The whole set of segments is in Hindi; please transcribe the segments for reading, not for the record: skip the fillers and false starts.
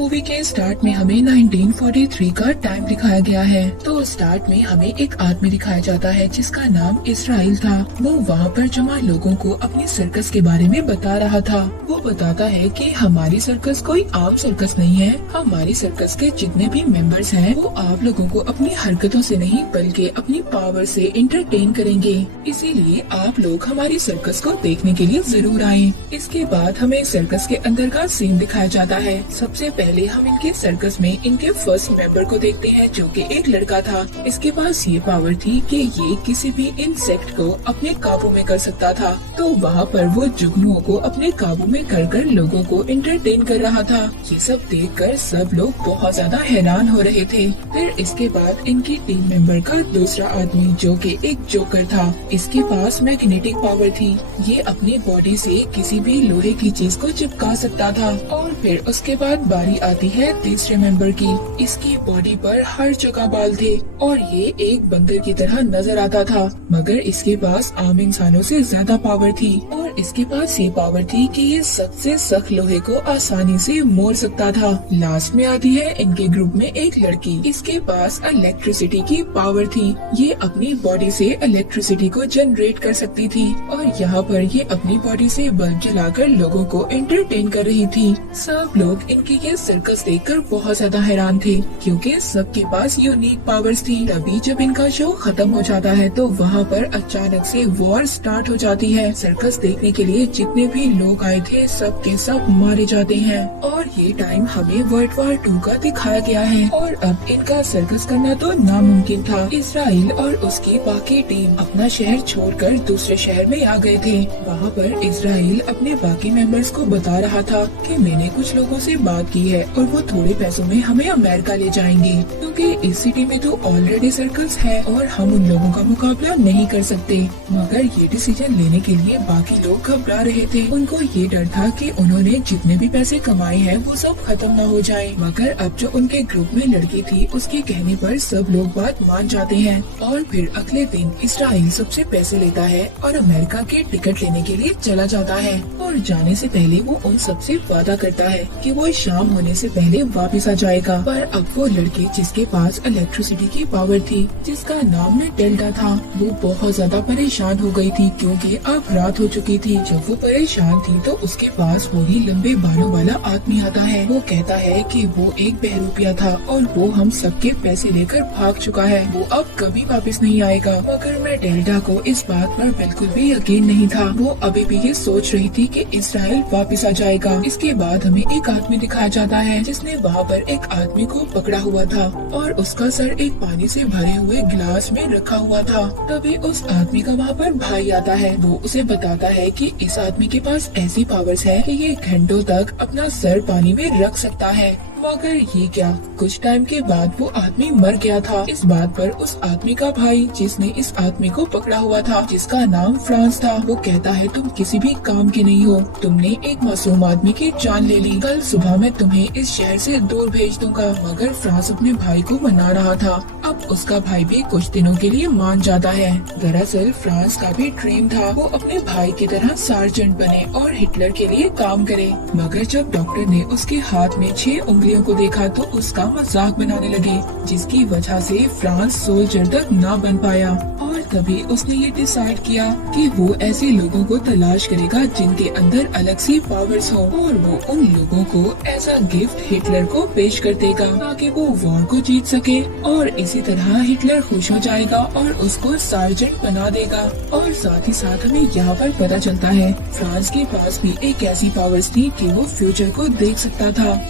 मूवी के स्टार्ट में हमें 1943 का टाइम दिखाया गया है। तो स्टार्ट में हमें एक आदमी दिखाया जाता है जिसका नाम इस्राइल था। वो वहाँ पर जमा लोगों को अपनी सर्कस के बारे में बता रहा था। वो बताता है कि हमारी सर्कस कोई आम सर्कस नहीं है। हमारी सर्कस के जितने भी मेंबर्स हैं वो आप लोगों को अपनी हरकतों से नहीं बल्कि अपनी पावर से एंटरटेन करेंगे। इसीलिए आप लोग हमारी सर्कस को देखने के लिए जरूर आए। इसके बाद हमें सर्कस के अंदर का सीन दिखाया जाता है। सबसे पहले हम इनके सर्कस में इनके फर्स्ट मेंबर को देखते हैं जो कि एक लड़का था। इसके पास ये पावर थी कि ये किसी भी इंसेक्ट को अपने काबू में कर सकता था। तो वहाँ पर वो जुगनुओं को अपने काबू में कर लोगों को एंटरटेन कर रहा था। ये सब देखकर सब लोग बहुत ज्यादा हैरान हो रहे थे। फिर इसके बाद इनकी टीम मेंबर का दूसरा आदमी जो कि एक जोकर था, इसके पास मैग्नेटिक पावर थी। ये अपनी बॉडी से किसी भी लोहे की चीज को चिपका सकता था। और फिर उसके बाद बारी आती है तीसरे मेंबर की। इसकी बॉडी पर हर जगह बाल थे और ये एक बंदर की तरह नजर आता था, मगर इसके पास आम इंसानों से ज्यादा पावर थी। और इसके पास ये पावर थी कि ये सख्त से सख्त लोहे को आसानी से मोड़ सकता था। लास्ट में आती है इनके ग्रुप में एक लड़की। इसके पास इलेक्ट्रिसिटी की पावर थी। ये अपनी बॉडी से इलेक्ट्रिसिटी को जनरेट कर सकती थी और यहाँ पर ये अपनी बॉडी से बल्ब जलाकर लोगों को एंटरटेन कर रही थी। सब लोग इनकी ये सर्कस देखकर बहुत ज्यादा हैरान थे क्योंकि सबके पास यूनिक पावर्स थी। तभी जब इनका शो खत्म हो जाता है तो वहाँ पर अचानक से वॉर स्टार्ट हो जाती है। सर्कस देखने के लिए जितने भी लोग आए थे सब के सब मारे जाते हैं और ये टाइम हमें वर्ल्ड वॉर 2 का दिखाया गया है। और अब इनका सर्कस करना तो नामुमकिन था। इजराइल और उसकी बाकी टीम अपना शहर छोड़कर दूसरे शहर में आ गए थे। वहाँ पर इजराइल अपने बाकी मेंबर्स को बता रहा था कि मैंने कुछ लोगों से बात की है और वो थोड़े पैसों में हमें अमेरिका ले जाएंगे क्योंकि इस सिटी में तो ऑलरेडी सर्कस है और हम उन लोगों का मुकाबला नहीं कर सकते। मगर ये डिसीजन लेने के लिए बाकी लोग घबरा रहे थे। उनको ये डर था कि उन्होंने जितने भी पैसे कमाए हैं वो सब खत्म न हो जाए। मगर अब जो उनके ग्रुप में लड़की थी उसके कहने पर सब लोग बात मान जाते हैं। और फिर अगले दिन इस्राइल सबसे पैसे लेता है और अमेरिका के टिकट लेने के लिए चला जाता है। और जाने से पहले वो उन सबसे वादा करता है कि वो शाम होने से पहले वापस आ जाएगा। पर अब वो लड़की जिसके पास इलेक्ट्रिसिटी की पावर थी, जिसका नाम डेल्टा था, वो बहुत ज्यादा परेशान हो गई थी क्योंकि अब रात हो चुकी थी। जब वो परेशान थी तो उसके पास वही लंबे बालों वाला आदमी आता है। वो कहता है कि वो एक बहरूपिया था और वो हम सबके पैसे लेकर भाग चुका है। वो अब कभी वापस नहीं आएगा। मगर मैं डेल्टा को इस बात पर बिल्कुल भी यकीन नहीं था। वो अभी भी ये सोच रही थी कि इस्राइल वापस आ जाएगा। इसके बाद हमें एक आदमी दिखाया जाता है जिसने वहाँ पर एक आदमी को पकड़ा हुआ था और उसका सर एक पानी से भरे हुए गिलास में रखा हुआ था। तभी उस आदमी का वहाँ पर भाई आता है। वो उसे बताता है कि इस आदमी के पास ऐसी पावर्स है कि ये घंटों तक अपना सर पानी में रख सकता है। मगर ये क्या, कुछ टाइम के बाद वो आदमी मर गया था। इस बात पर उस आदमी का भाई जिसने इस आदमी को पकड़ा हुआ था, जिसका नाम फ्रांस था, वो कहता है तुम किसी भी काम के नहीं हो। तुमने एक मासूम आदमी की जान ले ली। कल सुबह मैं तुम्हें इस शहर से दूर भेज दूंगा। मगर फ्रांस अपने भाई को मना रहा था। अब उसका भाई भी कुछ दिनों के लिए मान जाता है। दरअसल फ्रांस का भी ड्रीम था वो अपने भाई की तरह सार्जेंट बने और हिटलर के लिए काम करे। मगर जब डॉक्टर ने उसके हाथ में 6 उंगलियों को देखा तो उसका मजाक बनाने लगे, जिसकी वजह से फ्रांस सोल्जर तक ना बन पाया। और तभी उसने ये डिसाइड किया कि वो ऐसे लोगों को तलाश करेगा जिनके अंदर अलग सी पावर्स हो और वो उन लोगों को एज अ गिफ्ट हिटलर को पेश कर देगा ताकि वो वॉर को जीत सके। और इसी तरह हिटलर खुश हो जाएगा और उसको सार्जेंट बना देगा। और साथ ही साथ हमें यहाँ पर पता चलता है फ्रांस के पास भी एक ऐसी पावर्स थी कि वो फ्यूचर को देख सकता था।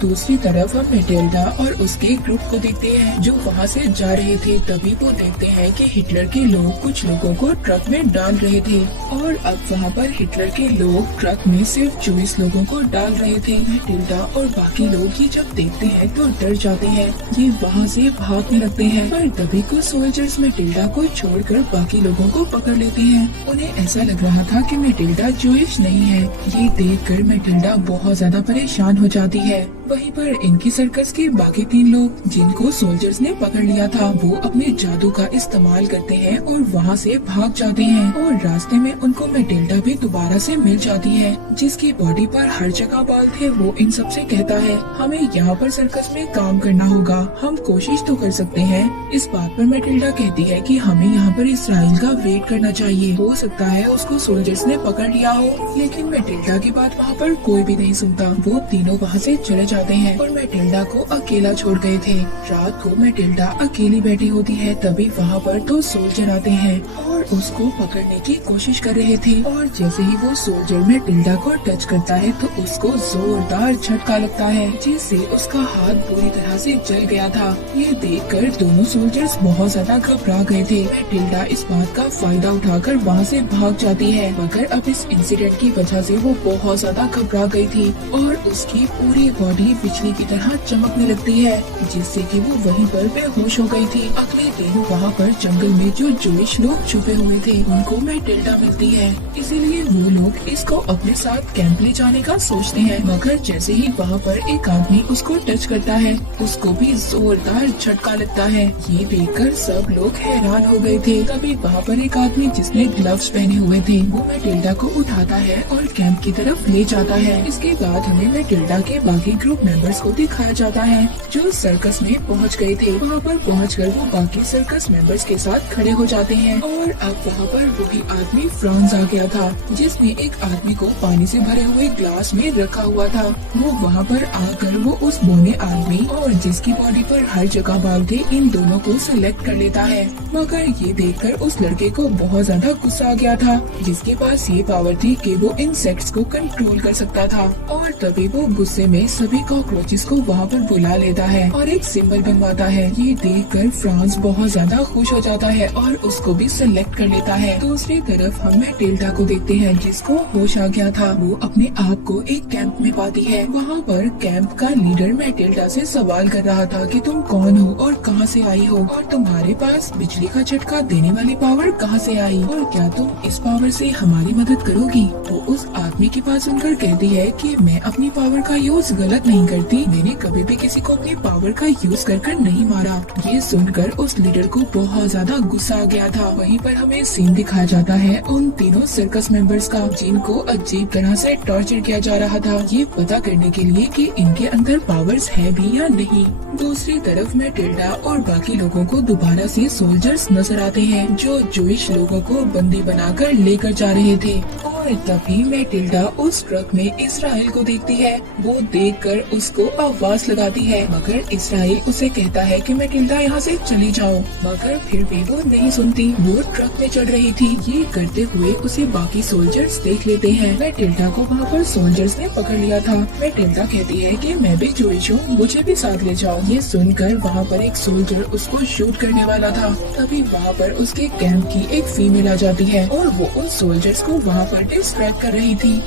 दूसरी तरफ हम मेटेल्डा और उसके ग्रुप को देखते हैं जो वहाँ से जा रहे थे। तभी वो देखते हैं कि हिटलर के लोग कुछ लोगों को ट्रक में डाल रहे थे और अब वहाँ पर हिटलर के लोग ट्रक में सिर्फ 24 लोगों को डाल रहे थे। मेटेल्डा और बाकी लोग ये जब देखते हैं तो डर जाते हैं। ये वहाँ से भागने लगते हैं पर तभी कुछ सोल्जर्स मेटेल्डा को छोड़कर बाकी लोगों को पकड़ लेते हैं। उन्हें ऐसा लग रहा था कि मेटेल्डा जूइश नहीं है। ये देखकर मेटेल्डा बहुत ज्यादा परेशान हो जाती है। वहीं पर इनकी सर्कस के बाकी 3 लोग जिनको सोल्जर्स ने पकड़ लिया था, वो अपने जादू का इस्तेमाल करते हैं और वहाँ से भाग जाते हैं। और रास्ते में उनको मैटिल्डा भी दोबारा से मिल जाती है, जिसकी बॉडी पर हर जगह बाल थे। वो इन सब से कहता है, हमें यहाँ पर सर्कस में काम करना होगा, हम कोशिश तो कर सकते हैं। इस बात पर मैटिल्डा कहती है कि हमें यहाँ पर इसराइल का वेट करना चाहिए, हो सकता है उसको सोल्जर्स ने पकड़ लिया हो। लेकिन मैटिल्डा की बात वहाँ पर कोई भी नहीं सुनता। वो तीनों वहाँ से चले जाते हैं और मैटिल्डा को अकेला छोड़ गए थे। रात को मैटिल्डा अकेली बैठी होती है, तभी वहाँ पर 2 सोल्जर आते हैं और उसको पकड़ने की कोशिश कर रहे थे। और जैसे ही वो सोल्जर मैटिल्डा को टच करता है तो उसको जोरदार झटका लगता है, जिससे उसका हाथ पूरी तरह से जल गया था। ये देखकर दोनों सोल्जर्स बहुत ज्यादा घबरा गए थे। मैटिल्डा इस बात का फायदा उठाकर वहाँ से भाग जाती है, मगर अब इस इंसिडेंट की वजह से वो बहुत ज्यादा घबरा गई थी और उसकी पूरी बॉडी बिजली की तरह चमकने लगती है, जिससे कि वो वहीं पर बेहोश हो गई थी। अगले दिन वहाँ पर जंगल में जो जूइश लोग छुपे हुए थे, उनको मैटिल्डा मिलती है। इसीलिए वो लोग इसको अपने साथ कैंप ले जाने का सोचते हैं, मगर जैसे ही वहाँ पर एक आदमी उसको टच करता है, उसको भी जोरदार झटका लगता है। ये देखकर सब लोग हैरान हो गए थे। तभी वहाँ पर एक आदमी जिसने ग्लव्स पहने हुए थे, वो मैटिल्डा को उठाता है और कैंप की तरफ ले जाता है। इसके बाद हमें मैटिल्डा के बाकी ग्रुप मेंबर्स को दिखाया जाता है, जो सर्कस में पहुँच गए थे। वहाँ पर पहुँचकर वो बाकी सर्कस मेंबर्स के साथ खड़े हो जाते हैं। और अब वहाँ पर वही आदमी फ्रांस आ गया था, जिसने एक आदमी को पानी से भरे हुए ग्लास में रखा हुआ था। वो वहाँ पर आकर वो उस बोने आदमी और जिसकी बॉडी पर हर जगह बाल थे, इन दोनों को सिलेक्ट कर लेता है। मगर ये देखकर उस लड़के को बहुत ज्यादा गुस्सा आ गया था, जिसके पास ये पावर थी कि वो इंसेक्ट्स को कंट्रोल कर सकता था। और तभी वो गुस्से में सभी कॉकरोचेस को वहाँ पर बुला लेता है और एक सिंबल बनवाता है। ये देखकर फ्रांस बहुत ज्यादा खुश हो जाता है और उसको भी सिलेक्ट कर लेता है। दूसरी तरफ हम मैटिल्डा को देखते हैं, जिसको होश आ गया था। वो अपने आप को एक कैंप में पाती है। वहाँ पर कैंप का लीडर मैटिल्डा से सवाल कर रहा था कि तुम कौन हो और कहाँ से आई हो, और तुम्हारे पास बिजली का झटका देने वाली पावर कहाँ से आई, और क्या तुम इस पावर से हमारी मदद करोगी। तो उस आदमी की बात सुनकर कहती है कि मैं अपनी पावर का यूज गलत नहीं करती, मैंने कभी भी किसी को अपनी पावर का यूज कर नहीं मारा। ये सुनकर उस लीडर को बहुत ज्यादा गुस्सा आ गया था। वहीं पर हमें सीन दिखाया जाता है उन तीनों सर्कस मेंबर्स का, जिनको अजीब तरह से टॉर्चर किया जा रहा था, ये पता करने के लिए कि इनके अंदर पावर्स है भी या नहीं। दूसरी तरफ मैटिल्डा और बाकी लोगों को दोबारा से सोल्जर्स नजर आते हैं, जो जूइश लोगों को बंदी बनाकर लेकर जा रहे थे। और तभी मैटिल्डा उस ट्रक में इसराइल को देखती है। वो देखकर उसको आवाज लगाती है, मगर इसराइल उसे कहता है कि मैटिल्डा यहाँ से चली जाओ, मगर फिर भी वो नहीं सुनती। वो ट्रक में चढ़ रही थी। ये करते हुए उसे बाकी सोल्जर्स देख लेते हैं। मैटिल्डा को वहाँ पर सोल्जर्स ने पकड़ लिया था। मैटिल्डा कहती है कि मैं भी जूइश हूँ, मुझे भी साथ ले जाओ। ये सुनकर वहाँ पर एक सोल्जर उसको शूट करने वाला था। तभी वहाँ पर उसके कैंप की एक फीमेल आ जाती है और वो उन सोल्जर्स को वहाँ पर डिस्ट्रैक्ट कर रही थी।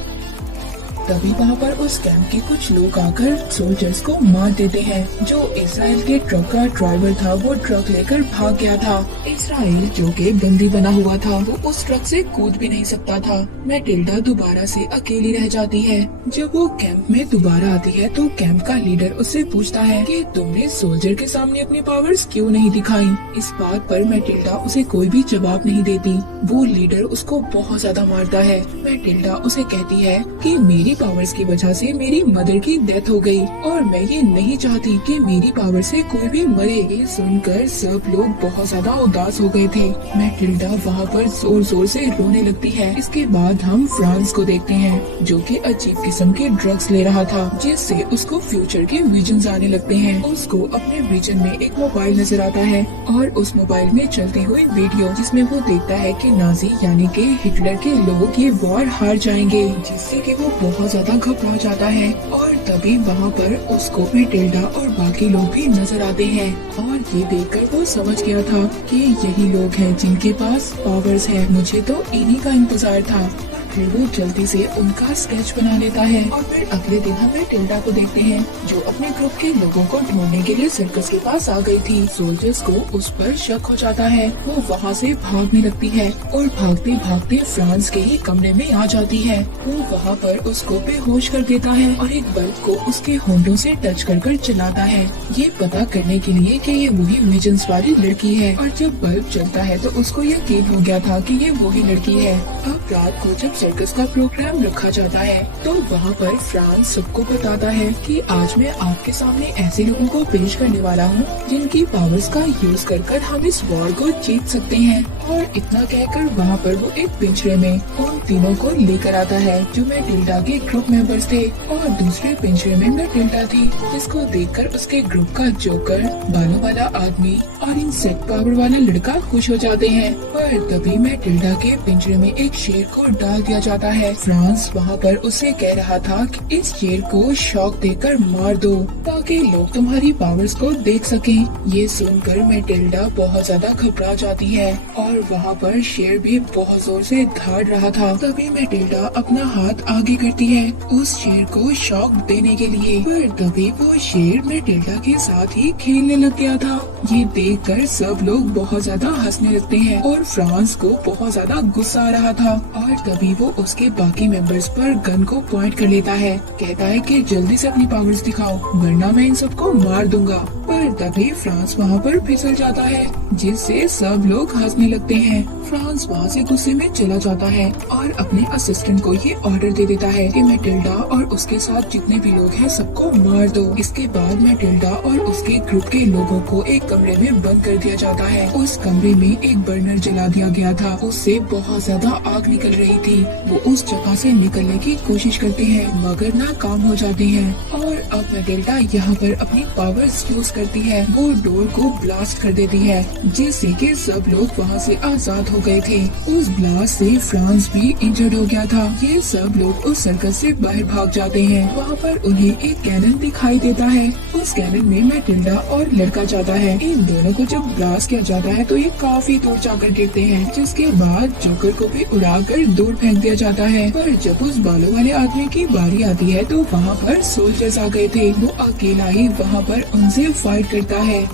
तभी वहाँ पर उस कैंप के कुछ लोग आकर सोल्जर्स को मार देते हैं। जो इसराइल के ट्रक का ड्राइवर था, वो ट्रक लेकर भाग गया था। इसराइल जो के बंदी बना हुआ था, वो उस ट्रक से कूद भी नहीं सकता था। मैटिल्डा दोबारा से अकेली रह जाती है। जब वो कैंप में दोबारा आती है तो कैंप का लीडर उससे पूछता है कि तुमने सोल्जर के सामने अपनी पावर्स क्यों नहीं दिखाई। इस बात पर मैटिल्डा उसे कोई भी जवाब नहीं देती। वो लीडर उसको बहुत ज्यादा मारता है। मैटिल्डा उसे कहती है कि मेरी पावर्स की वजह से मेरी मदर की डेथ हो गई और मैं ये नहीं चाहती कि मेरी पावर से कोई भी मरे। ये सुनकर सब लोग बहुत ज्यादा उदास हो गए थे। मैटिल्डा वहाँ पर जोर जोर से रोने लगती है। इसके बाद हम फ्रांस को देखते हैं, जो कि अजीब किस्म के ड्रग्स ले रहा था, जिससे उसको फ्यूचर के विजन्स आने लगते हैं। उसको अपने विजन में एक मोबाइल नजर आता है और उस मोबाइल में चलती हुई वीडियो, जिसमें वो देखता है कि नाजी यानी कि हिटलर के लोग ये वॉर हार जाएंगे, जिससे कि वो बहुत ज्यादा घबरा जाता है। और तभी वहाँ पर उसको मैटिल्डा और बाकी लोग भी नजर आते हैं और ये देखकर वो समझ गया था कि यही लोग हैं जिनके पास पावर्स है। मुझे तो इन्हीं का इंतजार था। फिर वो जल्दी से उनका स्केच बना लेता है और फिर अगले दिन हम टिल्डा को देखते हैं जो अपने ग्रुप के लोगों को ढूंढने के लिए सर्कस के पास आ गई थी। सोल्जर्स को उस पर शक हो जाता है, वो वहाँ से भागने लगती है और भागते भागते फ्रांस के ही कमरे में आ जाती है। वो वहाँ पर उसको बेहोश कर देता है और एक बल्ब को उसके होंठों से टच कर चलाता है, ये पता करने के लिए कि ये वही विजन्स वाली लड़की है। और जब बल्ब चलता है तो उसको यकीन हो गया था कि ये वही लड़की है। अब रात को जब सर्कस का प्रोग्राम रखा जाता है तो वहाँ पर फ्रांस सबको बताता है कि आज मैं आपके सामने ऐसे लोगों को पेश करने वाला हूँ जिनकी पावर्स का यूज कर हम इस वॉर को जीत सकते हैं। और इतना कहकर वहाँ पर वो एक पिंजरे में उन तीनों को लेकर आता है जो मैटिल्डा के ग्रुप मेंबर्स थे, और दूसरे पिंजरे में मैटिल्डा थी, जिसको देखकर उसके ग्रुप का जोकर, बालों वाला आदमी और इंसेक्ट पावर वाला लड़का खुश हो जाते हैं। पर तभी मैटिल्डा के पिंजरे में एक शेर को डाल दिया जाता है। फ्रांस वहाँ पर उसे कह रहा था कि इस शेर को शॉक देकर मार दो ताकि लोग तुम्हारी पावर्स को देख सकें। ये सुनकर मैटिल्डा बहुत ज्यादा घबरा जाती है और वहाँ पर शेर भी बहुत जोर से दहाड़ रहा था। तभी मैटिल्डा अपना हाथ आगे करती है उस शेर को शॉक देने के लिए, पर तभी वो शेर मैटिल्डा के साथ ही खेलने लग गया था। ये देखकर सब लोग बहुत ज्यादा हंसने लगते हैं और फ्रांस को बहुत ज्यादा गुस्सा आ रहा था। और तभी वो उसके बाकी मेंबर्स पर गन को पॉइंट कर लेता है, कहता है कि जल्दी से अपनी पावर्स दिखाओ वरना मैं इन सबको मार दूंगा। पर तभी फ्रांस वहाँ पर फिसल जाता है जिससे सब लोग हंसने लगते हैं। फ्रांस वहाँ से गुस्से में चला जाता है और अपने असिस्टेंट को ये ऑर्डर दे देता है कि मैटिल्डा और उसके साथ जितने भी लोग हैं सबको मार दो। इसके बाद मैटिल्डा और उसके ग्रुप के लोगों को एक कमरे में बंद कर दिया जाता है। उस कमरे में एक बर्नर जला दिया गया था, उससे बहुत ज्यादा आग निकल रही थी। वो उस जगह से निकलने की कोशिश करते हैं मगर नाकाम हो जाते हैं। और अब मैटिल्डा यहाँ पर अपनी पावर्स यूज करती है, वो डोर को ब्लास्ट कर देती है जिससे कि सब लोग वहाँ से आजाद हो गए थे। उस ब्लास्ट से फ्रांस भी इंजर्ड हो गया था। ये सब लोग उस सर्कस से बाहर भाग जाते हैं। वहाँ पर उन्हें एक कैनन दिखाई देता है, उस कैनन में मैटिल्डा और लड़का जाता है। इन दोनों को जब ब्लास्ट किया जाता है तो ये काफी दूर जाकर गिरते हैं, जिसके बाद जोकर को भी उड़ाकर दूर फेंक दिया जाता है। पर जब उस बालों वाले आदमी की बारी आती है तो वहाँ पर सोल्जर्स आ गए थे। वो अकेला ही वहाँ पर उनसे फाइट करता है।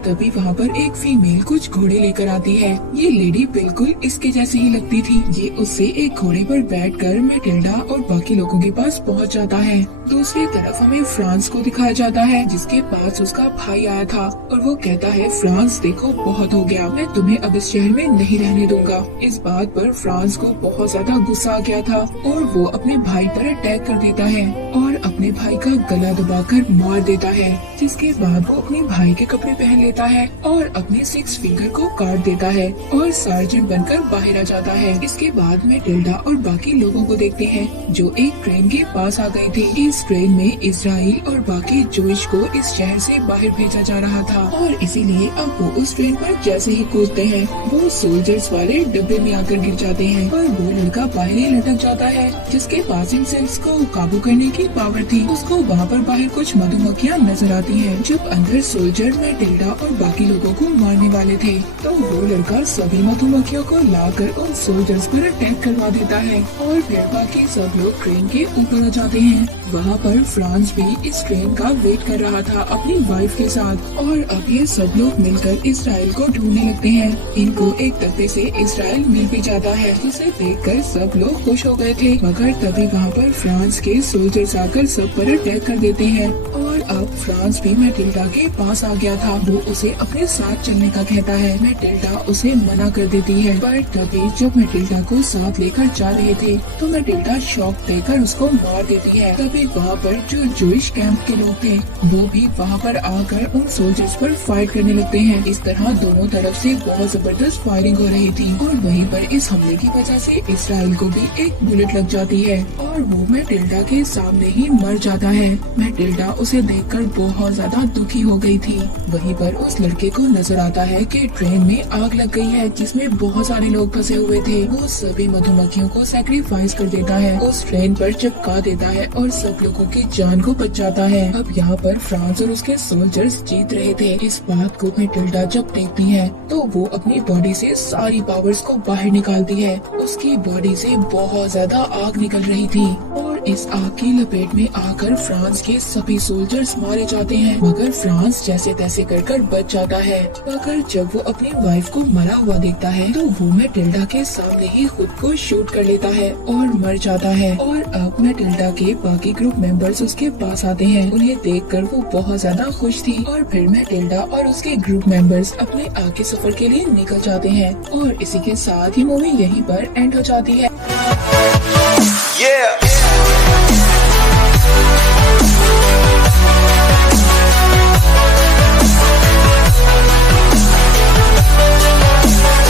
तभी वहाँ पर एक फीमेल कुछ घोड़े लेकर आती है। ये लेडी बिल्कुल इसके जैसी ही लगती थी। ये उससे एक घोड़े पर बैठकर मैटिल्डा और बाकी लोगों के पास पहुँच जाता है। दूसरी तरफ हमें फ्रांस को दिखाया जाता है जिसके पास उसका भाई आया था और वो कहता है फ्रांस देखो बहुत हो गया, मैं तुम्हें अब इस शहर में नहीं रहने दूंगा। इस बात पर फ्रांस को बहुत ज्यादा गुस्सा आ गया था और वो अपने भाई पर अटैक कर देता है और अपने भाई का गला दबाकर मार देता है। जिसके बाद वो अपने भाई के कपड़े पहन लेता है और अपने 6 फिंगर को काट देता है और सार्जेंट बनकर बाहर आ जाता है। इसके बाद मैटिल्डा और बाकी लोगों को देखते हैं जो एक ट्रेन के पास आ गए थे। इस ट्रेन में इजराइल और बाकी जोइश को इस शहर से बाहर भेजा जा रहा था और इसीलिए अब वो उस ट्रेन पर जैसे ही कूदते हैं वो सोल्जर्स वाले डब्बे में आकर गिर जाते हैं। पर वो लड़का बाहर ही लटक जाता है जिसके पास इंसेक्ट्स को काबू करने की पावर थी। उसको वहाँ पर बाहर कुछ मधुमक्खियाँ नजर आती हैं। जब अंदर सोल्जर मैटिल्डा और बाकी लोगों को मारने वाले थे तो वो लड़का सभी मधुमक्खियों को लाकर उन सोल्जर्स पर अटैक करवा देता है और फिर बाकी सब लोग ट्रेन के ऊपर आ जाते हैं। वहाँ पर फ्रांस भी इस ट्रेन का वेट कर रहा था अपनी वाइफ के साथ और अब ये सब लोग मिलकर इसराइल को ढूंढने लगते हैं। इनको एक डब्बे से इसराइल मिल भी जाता है जिसे देखकर सब लोग खुश हो गए थे, मगर तभी वहाँ पर फ्रांस के सोल्जर्स आकर सब पर अटैक कर देते हैं और अब फ्रांस भी मैटिल्डा के पास आ गया था। वो उसे अपने साथ चलने का कहता है। मैटिल्डा उसे मना कर देती है, पर तभी जब मैटिल्डा को साथ लेकर जा रहे थे तो मैटिल्डा शॉक देकर उसको मार देती है। तभी वहाँ पर जो जूइश कैंप के लोग थे वो भी वहाँ पर आकर उन सोल्जर्स पर फाइट करने लगते हैं। इस तरह दोनों तरफ से बहुत जबरदस्त फायरिंग हो रही थी और वहीं पर इस हमले की वजह से इसराइल को भी एक बुलेट लग जाती है और वो मैटिल्डा के सामने ही मर जाता है। मैटिल्डा उसे देखकर बहुत ज्यादा दुखी हो गई थी। वहीं पर उस लड़के को नजर आता है कि ट्रेन में आग लग गई है जिसमें बहुत सारे लोग फंसे हुए थे। वो सभी मधुमक्खियों को सैक्रिफाइस कर देता है, उस ट्रेन पर चिपका देता है और सब लोगों की जान को बचाता है। अब यहाँ पर फ्रांस और उसके सोल्जर्स जीत रहे थे। इस बात को मैटिल्डा जब देखती है तो वो अपनी बॉडी से सारी पावर्स को बाहर निकालती है। उसकी बॉडी से बहुत ज्यादा आग निकल रही थी और इस आग की लपेट में आकर फ्रांस के सभी सोल्जर्स मारे जाते हैं, मगर फ्रांस जैसे तैसे कर बच जाता है। मगर जब वो अपनी वाइफ को मरा हुआ देखता है तो वो मैटिल्डा के सामने ही खुद को शूट कर लेता है और मर जाता है। और अब मैटिल्डा के बाकी ग्रुप मेंबर्स उसके पास आते हैं। उन्हें देखकर वो बहुत ज्यादा खुश थी और फिर मैटिल्डा और उसके ग्रुप मेंबर्स अपने आगे सफर के लिए निकल जाते हैं और इसी के साथ ही मूवी यहीं पर एंड हो जाती है।